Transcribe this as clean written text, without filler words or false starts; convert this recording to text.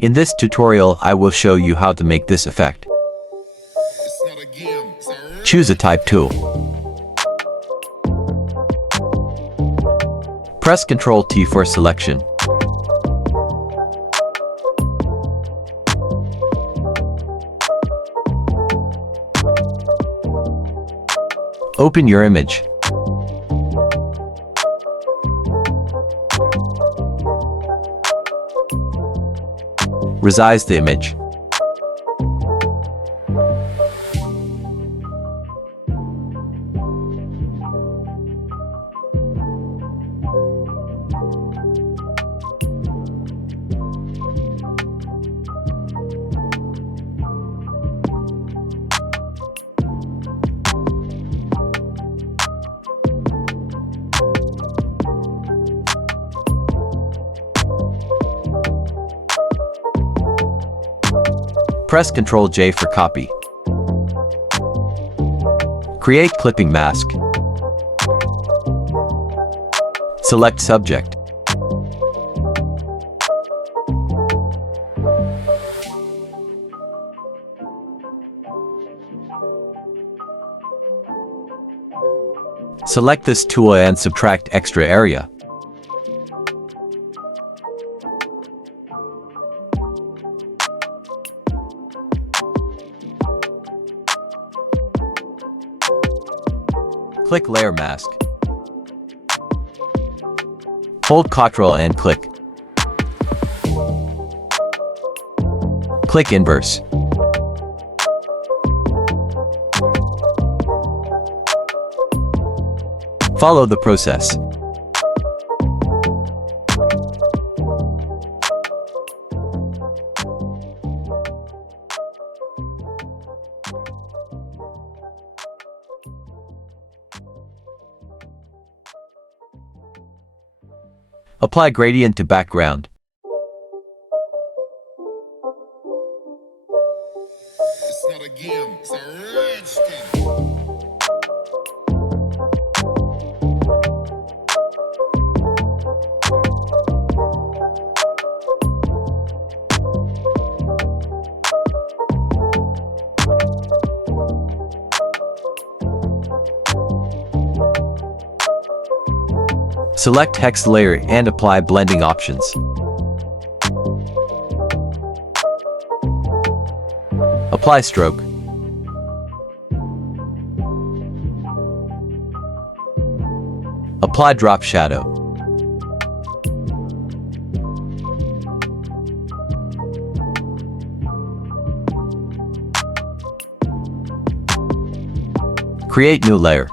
In this tutorial, I will show you how to make this effect. Choose a type tool. Press Ctrl T for selection. Open your image. Resize the image. Press Ctrl J for copy. Create clipping mask. Select subject. Select this tool and subtract extra area. Click Layer Mask. Hold Ctrl and click. Click Inverse. Follow the process. Apply gradient to background. It's not a game, it's a rich thing. Select text layer and apply blending options. Apply stroke. Apply drop shadow. Create new layer.